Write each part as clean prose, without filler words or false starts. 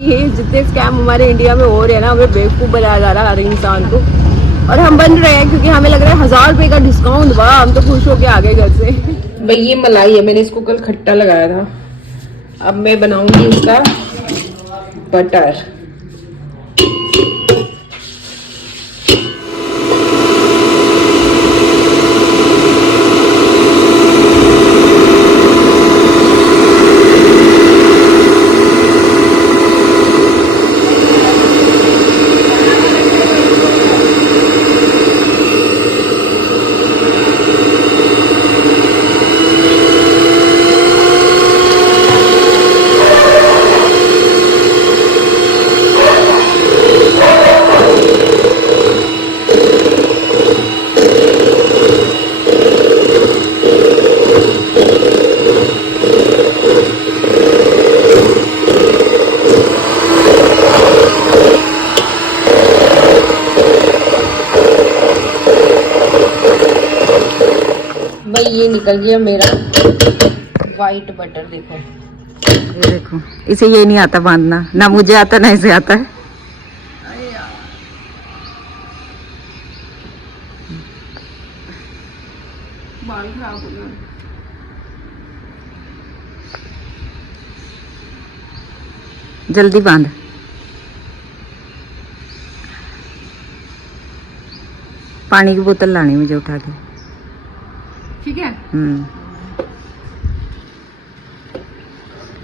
ये जितने स्कैम हमारे इंडिया में हो रहे हैं ना, हमें बेवकूफ़ बनाया जा रहा है हर इंसान को। और हम बन रहे हैं क्योंकि हमें लग रहा है 1000 रुपये का डिस्काउंट, वाह हम तो खुश होके आ गए घर से। भाई ये मलाई है, मैंने इसको कल खट्टा लगाया था, अब मैं बनाऊंगी इसका बटर। भाई ये निकल गया मेरा वाइट बटर। देखो ये देखो, इसे ये नहीं आता बांधना, ना मुझे आता ना इसे आता है। बाल खराब हो गए। जल्दी बांध। पानी की बोतल लानी मुझे उठा के। ठीक है।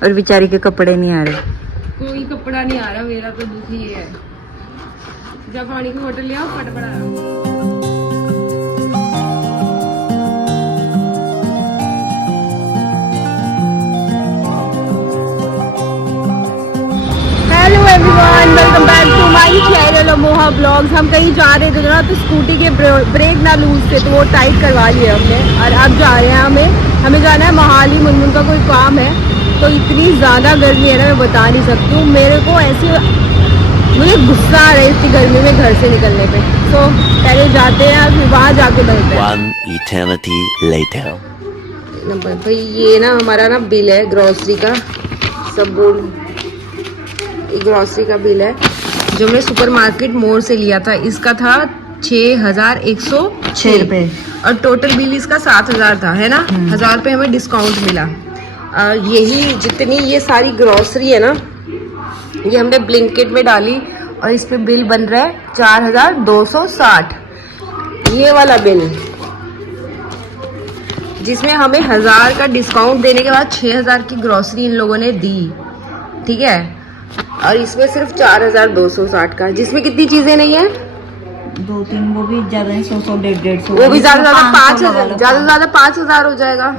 और बेचारी के कपड़े नहीं आ रहे। कोई कपड़ा नहीं आ रहा, मेरा तो दुख ही है। जब पानी की बोतल ले आओ, फटाफट आ रहा। Hello everyone, welcome back to my channel Amoha blogs. हम कहीं जा रहे थे ना, तो स्कूटी के ब्रेक ना लूज थे, तो वो टाइट करवा लिए हमने। और अब जा रहे हैं, हमें जाना है मोहाली, मुनमुन का कोई काम है। तो इतनी ज़्यादा गर्मी है ना, मैं बता नहीं सकती हूँ। मेरे को मुझे गुस्सा आ रहा है इतनी गर्मी में घर से निकलने पे। तो पहले जाते हैं, फिर वहाँ जाके मिलते हैं। One eternity later. नंबर भाई ये ना हमारा ना बिल है ग्रॉसरी का, सब बोल ग्रॉसरी का बिल है जो मैं सुपरमार्केट मोड़ से लिया था। इसका था 6106 रुपए और टोटल बिल इसका 7000 था, है ना। 1000 रुपये हमें डिस्काउंट मिला। यही जितनी ये सारी ग्रॉसरी है ना, ये हमने ब्लिंकिट में डाली और इस पे बिल बन रहा है 4260। ये वाला बिल जिसमें हमें 1000 का डिस्काउंट देने के बाद 6000 की ग्रॉसरी इन लोगों ने दी, ठीक है। और इसमें सिर्फ 4260 का, जिसमें कितनी चीजें नहीं है, 2-3 वो भी ज्यादा है, 100 150 वो भी ज्यादा 5000, ज्यादा 5000 हो जाएगा।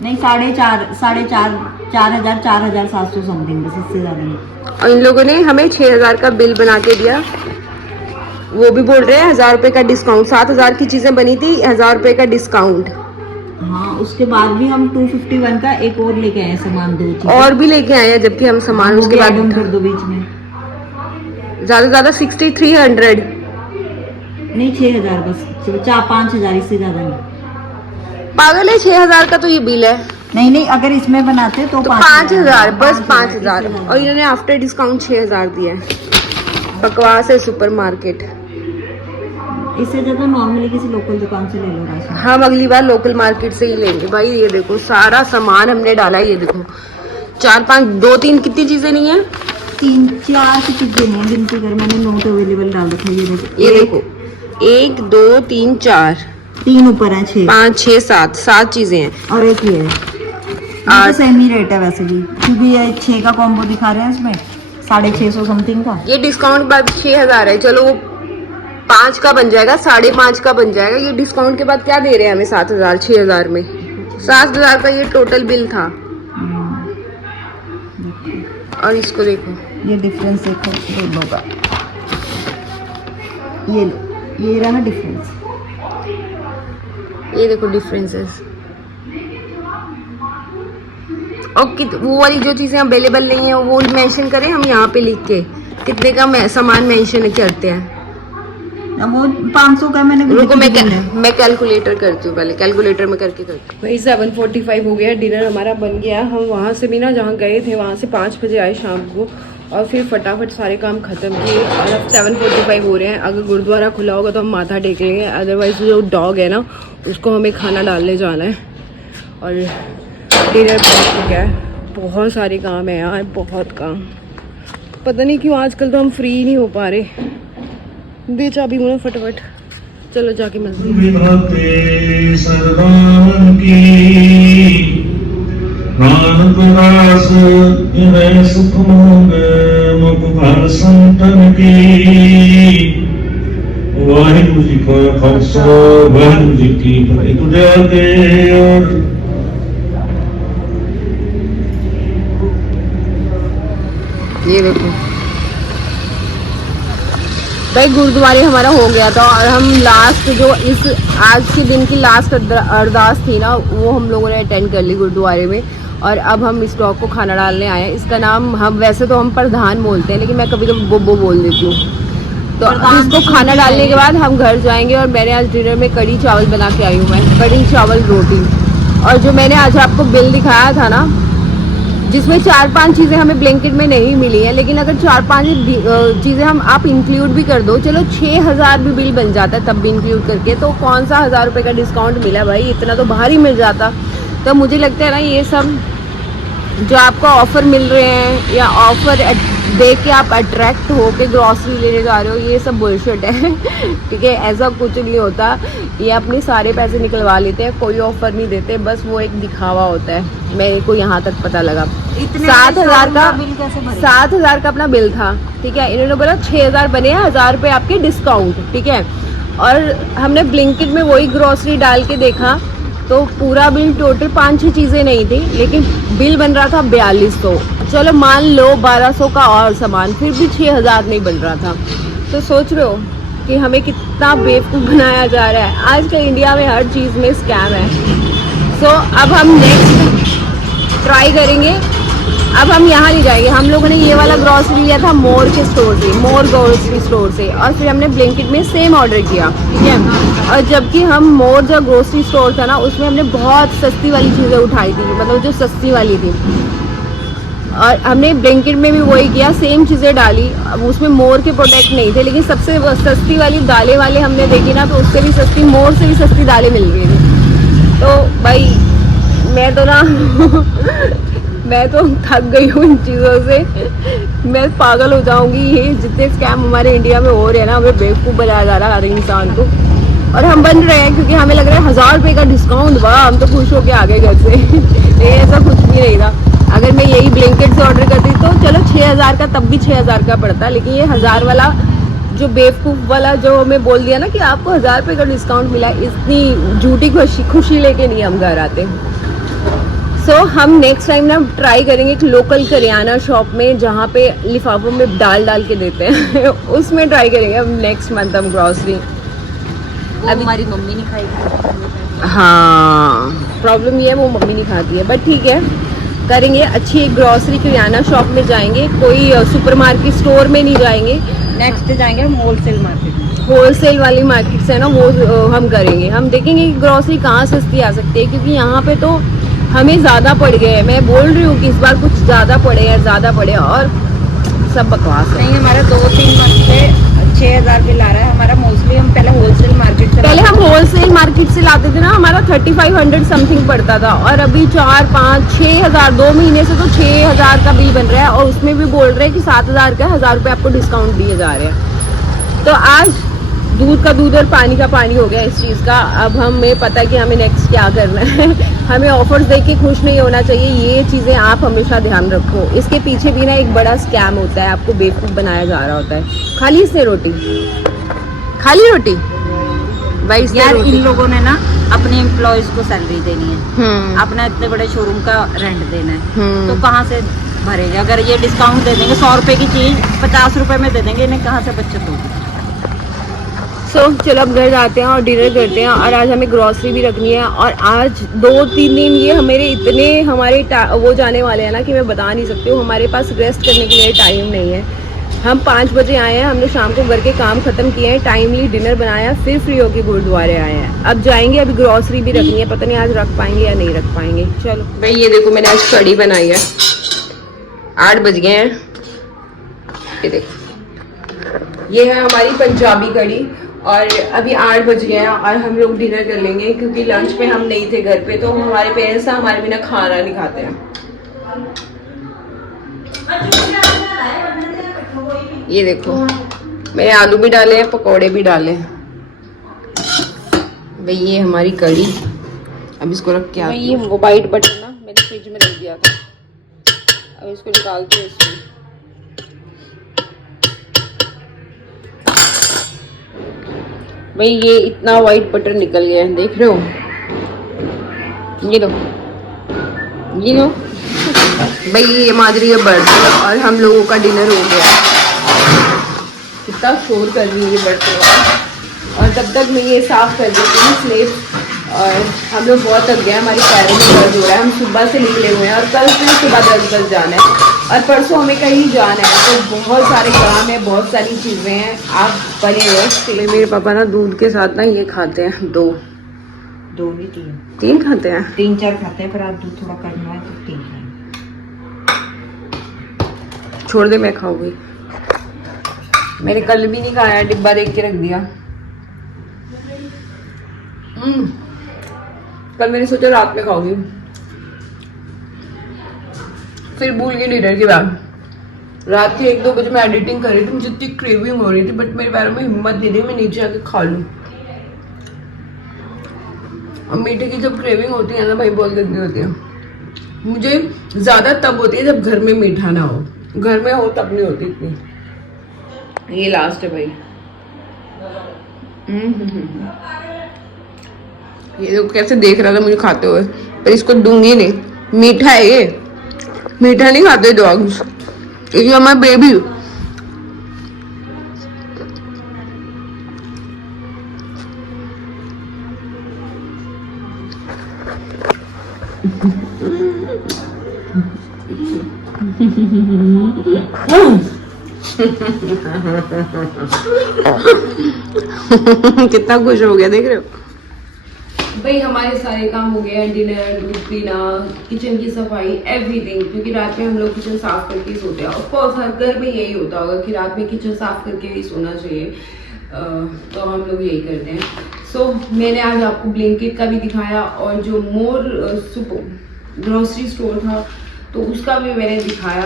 नहीं 4,500 4,700 समथिंग, बस इससे ज्यादा नहीं। और इन लोगों ने हमें 6000 का बिल बना के दिया। वो भी बोल रहे हैं 1000 रुपए का डिस्काउंट। 7000 की चीजें बनी थी, 1000 रुपए का डिस्काउंट। हाँ, उसके बाद भी हम 251 का एक और लेके आए सामान, 2 चीजें और भी लेके आए हैं, जबकि हम सामान उसके बाद कर दो बीच में। ज्यादा 6300। नहीं 6000 बस, 4-5,000, इससे ज्यादा नहीं। पागल है, 6000 का तो ये बिल है। नहीं अगर इसमें बनाते तो 5000, बस 5000। और इन्होंने आफ्टर डिस्काउंट 6000 दिया है। बकवास है सुपरमार्केट। इससे ज्यादा नॉर्मली किसी लोकल दुकान से ले लो राशन। हम अगली बार लोकल मार्केट से ही लेंगे। भाई ये देखो सारा सामान हमने डाला है। ये देखो 4-5 2-3 कितनी चीजें नहीं है, 3-4 की चीजें नहीं, गिनती कर, मैंने नोट अवेलेबल डाल रखा है। ये देखो 1 2 3 4 3 ऊपर है, 6 5 6 7 चीजें हैं। और एक ये है, तो सेम ही रेट है वैसे भी, क्योंकि ये 6 का कॉम्बो दिखा रहे हैं इसमें, 650 समथिंग का। ये डिस्काउंट बाद 6000 है, चलो वो 5 का बन जाएगा, 5.5 का बन जाएगा। ये डिस्काउंट के बाद क्या दे रहे हैं हमें 7000, 6000 में 7000 का ये टोटल बिल था। और इसको देखो, ये डिफरेंस देखो दोनों का, ये लो, ये रहा डिफरेंस। ये देखो डिफरेंसेस। और वो वाली जो चीजें अवेलेबल नहीं है वो मेंशन करें हम यहाँ पे लिख के, कितने का सामान मेंशन करते हैं। वो 500 का मैंने, रुको मैं कैलकुलेटर करती हूँ, पहले कैलकुलेटर में करके करती हूँ। भाई 7:45 हो गया, डिनर हमारा बन गया। हम वहाँ से भी ना जहाँ गए थे वहाँ से 5 बजे आए शाम को, और फिर फटाफट सारे काम ख़त्म किए और अब 7:45 हो रहे हैं। अगर गुरुद्वारा खुला होगा तो हम माथा टेकेंगे, अदरवाइज़ जो डॉग है ना उसको हमें खाना डालने जाना है। और डिनर पहुँच चुका है। बहुत सारे काम है यार, बहुत काम। पता नहीं क्यों आजकल तो हम फ्री नहीं हो पा रहे। दे चाबी मुझे फटाफट, चलो जाके मिलते हैं। नानक दास इन्हें सुख मंगे मुख भर संतन की। वाहिगुरु जी का खालसा, वाहिगुरु जी की फतेह। ये देखो भाई, गुरुद्वारे हमारा हो गया था और हम लास्ट जो इस आज के दिन की लास्ट अरदास थी ना, वो हम लोगों ने अटेंड कर ली गुरुद्वारे में। और अब हम इस डॉग को खाना डालने आए हैं। इसका नाम हम वैसे तो हम प्रधान बोलते हैं, लेकिन मैं कभी कभी बोबो बोल देती हूँ। तो अब इसको खाना डालने के बाद हम घर जाएंगे। और मैंने आज डिनर में कढ़ी चावल बना के आई हूँ, मैं कढ़ी चावल रोटी। और जो मैंने आज आपको बिल दिखाया था ना, जिसमें 4-5 चीज़ें हमें ब्लैंकेट में नहीं मिली हैं, लेकिन अगर 4-5 चीज़ें हम आप इंक्लूड भी कर दो, चलो 6,000 भी बिल बन जाता है तब भी इंक्लूड करके। तो कौन सा 1000 रुपये का डिस्काउंट मिला भाई, इतना तो बाहर ही मिल जाता। तो मुझे लगता है ना, ये सब जो आपको ऑफ़र मिल रहे हैं या ऑफ़र देख के आप अट्रैक्ट हो के ग्रॉसरी लेने जा रहे हो, ये सब बुलशिट है। ठीक है, ऐसा कुछ नहीं होता। ये अपने सारे पैसे निकलवा लेते हैं, कोई ऑफ़र नहीं देते, बस वो एक दिखावा होता है। मेरे को यहाँ तक पता लगा 7,000 का बिल कैसे भरे? 7,000 का अपना बिल था। ठीक है, इन्होंने बोला 6,000 बने हैं, 1000 रुपये आपके डिस्काउंट। ठीक है, और हमने ब्लिंकिट में वही ग्रॉसरी डाल के देखा तो पूरा बिल टोटल 5-6 चीज़ें नहीं थी, लेकिन बिल बन रहा था 4200। चलो मान लो 1200 का और सामान, फिर भी 6,000 नहीं बन रहा था। तो सोच रहे हो कि हमें कितना बेवकूफ़ बनाया जा रहा है। आजकल इंडिया में हर चीज़ में स्कैम है। सो अब हम नेक्स्ट ट्राई करेंगे। अब हम यहाँ नहीं जाएंगे। हम लोगों ने ये वाला ग्रॉसरी लिया था मोर के स्टोर से, मोर ग्रॉसरी स्टोर से, और फिर हमने ब्लिंकिट में सेम ऑर्डर किया। ठीक है, और जबकि हम मोर जो ग्रॉसरी स्टोर था ना, उसमें हमने बहुत सस्ती वाली चीज़ें उठाई थी, मतलब जो सस्ती वाली थी। और हमने ब्लिंकिट में भी वही किया, सेम चीज़ें डाली। अब उसमें मोर के प्रोडक्ट नहीं थे, लेकिन सबसे सस्ती वाली दालें वाले हमने देखी ना, तो उससे भी सस्ती, मोर से भी सस्ती दालें मिल रही थी। तो भाई मैं तो ना मैं तो थक गई हूँ इन चीज़ों से। मैं पागल हो जाऊँगी। ये जितने स्कैम हमारे इंडिया में हो रहे हैं ना, हमें बेवकूफ़ बनाया जा रहा है हर इंसान को। और हम बन रहे हैं क्योंकि हमें लग रहा है 1000 रुपये का डिस्काउंट, वाह हम तो खुश होके आ गए घर से। लेकिन ऐसा कुछ भी नहीं था। अगर मैं यही ब्लिंकिट से ऑर्डर करती तो चलो 6,000 का, तब भी 6,000 का पड़ता। लेकिन ये 1000 वाला जो बेवकूफ़ वाला जो हमें बोल दिया ना कि आपको 1000 रुपये का डिस्काउंट मिला, इतनी झूठी खुशी लेके नहीं हम घर आते। सो हम नेक्स्ट टाइम ना ट्राई करेंगे एक लोकल करियाना शॉप में, जहाँ पे लिफाफों में डाल के देते हैं उसमें ट्राई करेंगे हम नेक्स्ट मंथ हम ग्रॉसरी। अभी हमारी मम्मी नहीं खाएगी। हाँ, प्रॉब्लम ये है वो मम्मी नहीं खाती है, बट ठीक है करेंगे। अच्छी एक ग्रॉसरी करियाना शॉप में जाएंगे, कोई सुपरमार्केट स्टोर में नहीं जाएंगे। नेक्स्ट जाएंगे हम होलसेल मार्केट, होलसेल वाली मार्केट से ना वो हम करेंगे। हम देखेंगे कि ग्रॉसरी कहाँ सस्ती आ सकती है, क्योंकि यहाँ पे तो हमें ज़्यादा पड़ गए हैं। मैं बोल रही हूँ कि इस बार कुछ ज़्यादा पड़े और सब बकवास है। नहीं हमारा 2-3 मंथ से 6,000 बिल आ रहा है हमारा। मोस्टली हम पहले होलसेल मार्केट से, पहले हम होलसेल मार्केट से लाते थे ना, हमारा 3500 समथिंग पड़ता था, और अभी 4-5-6,000 2 महीने से तो 6,000 का बिल बन रहा है। और उसमें भी बोल रहे हैं कि 7,000 का 1000 रुपये आपको डिस्काउंट दिए जा रहे हैं। तो आज दूध का दूध और पानी का पानी हो गया इस चीज़ का। अब हमें पता है कि हमें नेक्स्ट क्या करना है। हमें ऑफर्स देख के खुश नहीं होना चाहिए। ये चीज़ें आप हमेशा ध्यान रखो। इसके पीछे भी ना एक बड़ा स्कैम होता है, आपको बेवकूफ़ बनाया जा रहा होता है। खाली रोटी भाई यार इन लोगों ने ना अपने एम्प्लॉयज को सैलरी देनी है, अपना इतने बड़े शोरूम का रेंट देना है, तो कहाँ से भरेगा? अगर ये डिस्काउंट दे देंगे 100 रुपए की चीज 50 रुपए में दे देंगे, इन्हें कहाँ से बचत होगी? चलो अब घर जाते हैं और डिनर करते हैं। और आज हमें ग्रॉसरी भी रखनी है, और आज 2-3 दिन ये हमारे वो जाने वाले हैं ना कि मैं बता नहीं सकती हूँ। हमारे पास रेस्ट करने के लिए टाइम नहीं है। हम 5 बजे आए हैं, हमने शाम को घर के काम खत्म किए हैं, टाइमली डिनर बनाया, फिर फ्री होके गुरुद्वारे आए हैं। अब जाएंगे, अभी ग्रॉसरी भी रखनी है, पता नहीं आज रख पाएंगे या नहीं रख पाएंगे। चलो भाई ये देखो मैंने आज कढ़ी बनाई है। 8 बज गए हैं, ये देखो, ये है हमारी पंजाबी कड़ी। और अभी 8 बज गए हैं और हम लोग डिनर कर लेंगे क्योंकि लंच पे हम नहीं थे घर पे, तो हमारे पेरेंट्स ना हमारे बिना खाना नहीं खाते हैं। ये देखो, मैंने आलू भी डाले हैं, पकोड़े भी डाले हैं। भाई ये हमारी कड़ी, अब इसको रख के आती हूँ। ये वाइट बटन ना मैंने फ्रिज में रख दिया था, अब इसको निकालती हूँ इसमें। भाई ये इतना वाइट बटर निकल गया है, देख रहे हो? ये लो, ये लो। भाई ये माजरी है बर्तन और हम लोगों का डिनर हो गया। कितना शोर कर रही है ये बर्तन। और तब तक मैं ये साफ कर देती हूँ स्लेब। और हम लोग बहुत थक गए, हमारी पैरों में दर्द हो रहा है, हम सुबह से निकले हुए हैं और कल फिर सुबह 10 बजे जाना है और परसों हमें कहीं जाना है। तो बहुत सारे काम है, बहुत सारी चीज़ें हैं, आप बने रहो। मेरे पापा ना दूध के साथ ना ये खाते हैं, दो भी 3 खाते हैं, 3-4 खाते हैं, पर आप दूध थोड़ा कम है तो 3 खाएं। छोड़ दे, मैं खाऊंगी। मैंने कल भी नहीं खाया, डिब्बा देख के रख दिया। कल मैंने सोचा रात में खाऊंगी, फिर भूल गई डिनर के बाद। रात के 1-2 बजे मैं एडिटिंग कर रही थी, मुझे इतनी क्रेविंग हो रही थी, बट मेरे पैरों में हिम्मत नहीं थी मैं नीचे आके खा लूं। और मीठे की जब क्रेविंग होती है ना भाई, बहुत गंदी होती है। मुझे ज्यादा तब होती है जब घर में मीठा ना हो, घर में हो तब नहीं होती इतनी। ये लास्ट है भाई। ये देखो कैसे देख रहा था मुझे खाते हुए, पर इसको दूंगी नहीं, मीठा है ये, मीठा नहीं खाते डॉग्स। ये हमारा बेबी। कितना खुश हो गया, देख रहे हो? भाई हमारे सारे काम हो गए हैं, डिनर, दूध पीना, किचन की सफाई, एवरीथिंग। क्योंकि रात में हम लोग किचन साफ करके ही सोते हैं। ऑफ कोर्स हर घर में यही होता होगा कि रात में किचन साफ करके ही सोना चाहिए, तो हम लोग यही करते हैं। सो मैंने आज आपको ब्लिंकिट का भी दिखाया और जो मोर ग्रोसरी स्टोर था तो उसका भी मैंने दिखाया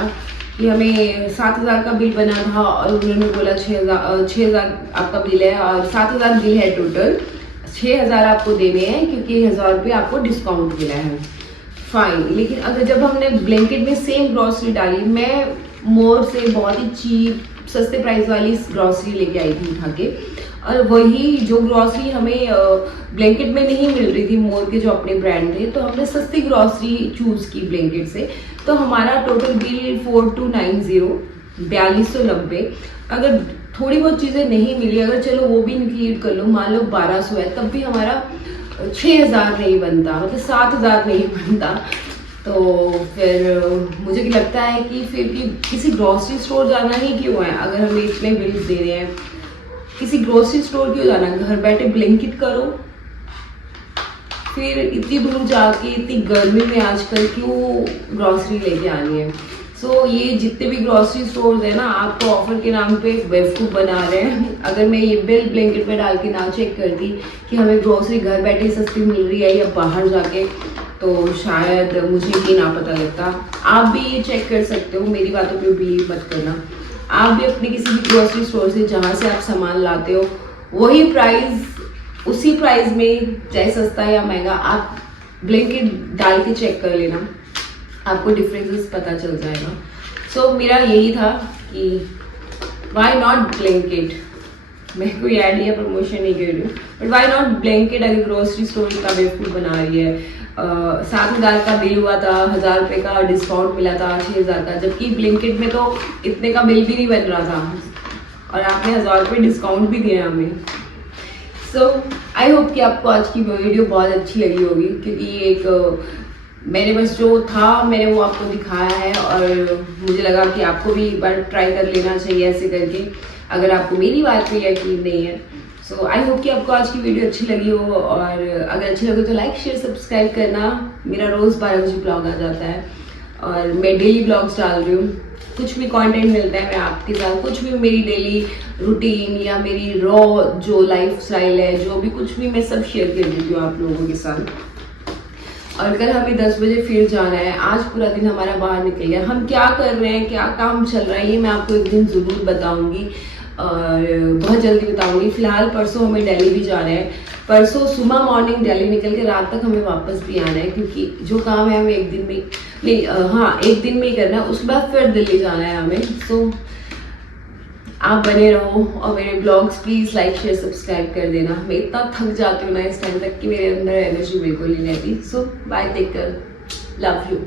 कि हमें 7,000 का बिल बना था और उन्होंने बोला 6,000 आपका बिल है और 7,000 बिल है टोटल। 6,000 आपको देने हैं क्योंकि 1,000 रुपये आपको डिस्काउंट मिला है, फाइन। लेकिन अगर जब हमने ब्लैंकेट में सेम ग्रॉसरी डाली, मैं मोर से बहुत ही चीप सस्ते प्राइस वाली ग्रॉसरी लेके आई थी उठा के, और वही जो ग्रॉसरी हमें ब्लैंकेट में नहीं मिल रही थी, मोर के जो अपने ब्रांड थे, तो हमने सस्ती ग्रॉसरी चूज की ब्लैंकेट से। तो हमारा टोटल बिल 4290 4290। अगर थोड़ी बहुत चीज़ें नहीं मिली, अगर चलो वो भी इंक्लूड कर लो, मान लो 1200 है, तब भी हमारा 6,000 नहीं बनता, मतलब 7,000 नहीं बनता। तो फिर मुझे लगता है कि फिर किसी ग्रॉसरी स्टोर जाना ही क्यों है, अगर हमें इतने बिल दे रहे हैं, किसी ग्रोसरी स्टोर क्यों जाना, घर बैठे ब्लिंकिट करो। फिर इतनी दूर जाके इतनी गर्मी में आजकल क्यों ग्रोसरी लेके आनी है। सो ये जितने भी ग्रोसरी स्टोर्स है ना, आपको ऑफर के नाम पे बेवकूफ़ बना रहे हैं। अगर मैं ये बिल ब्लिंकिट में डाल के ना चेक करती कि हमें ग्रोसरी घर बैठे सस्ती मिल रही है या बाहर जाके, तो शायद मुझे ये ना पता लगता। आप भी ये चेक कर सकते हो, मेरी बातों पे बिलीव मत करना। आप भी अपने किसी भी ग्रोसरी स्टोर से जहाँ से आप सामान लाते हो वही प्राइस, उसी प्राइस में, चाहे सस्ता या महंगा, आप ब्लिंकिट डाल के चेक कर लेना, आपको डिफरेंसेस पता चल जाएगा। सो मेरा यही था कि वाई नॉट ब्लिंकिट। मैं कोई ऐड या प्रमोशन नहीं कर रही हूँ, बट वाई नॉट ब्लिंकिट अगर ग्रोसरी स्टोर का बेवकूफ़ बना रही है। 7,000 का बिल हुआ था, 1,000 रुपये का डिस्काउंट मिला था, 6,000 का, जबकि ब्लिंकिट में तो इतने का बिल भी नहीं बन रहा था और आपने 1,000 रुपये डिस्काउंट भी दिया हमें। सो आई होप कि आपको आज की वीडियो बहुत अच्छी लगी होगी, क्योंकि एक मैंने बस जो था मैंने वो आपको दिखाया है और मुझे लगा कि आपको भी एक बार ट्राई कर लेना चाहिए ऐसे करके, अगर आपको मेरी बात पे यकीन नहीं है। सो आई होप कि आपको आज की वीडियो अच्छी लगी हो, और अगर अच्छी लगे तो लाइक शेयर सब्सक्राइब करना। मेरा रोज़ 12 बजे ब्लॉग आ जाता है और मैं डेली ब्लॉग्स डाल रही हूँ। कुछ भी कंटेंट मिलता है मैं आपके साथ, कुछ भी मेरी डेली रूटीन या मेरी रॉ जो लाइफ स्टाइल है, जो भी कुछ भी मैं सब शेयर कर देती हूँ आप लोगों के साथ। और कल हमें 10 बजे फिर जाना है। आज पूरा दिन हमारा बाहर निकल गया। हम क्या कर रहे हैं, क्या काम चल रहा है, ये मैं आपको एक दिन ज़रूर बताऊंगी और बहुत जल्दी बताऊंगी। फिलहाल परसों हमें दिल्ली भी जाना है। परसों सुबह मॉर्निंग दिल्ली निकल के रात तक हमें वापस भी आना है, क्योंकि जो काम है हमें एक दिन में एक दिन में ही करना है। उसके बाद फिर दिल्ली जाना है हमें। सो आप बने रहो और मेरे blogs please like share subscribe कर देना। मैं इतना थक जाती हूँ ना इस टाइम तक कि मेरे अंदर एनर्जी बिल्कुल नहीं रहती। So bye, take care, love you.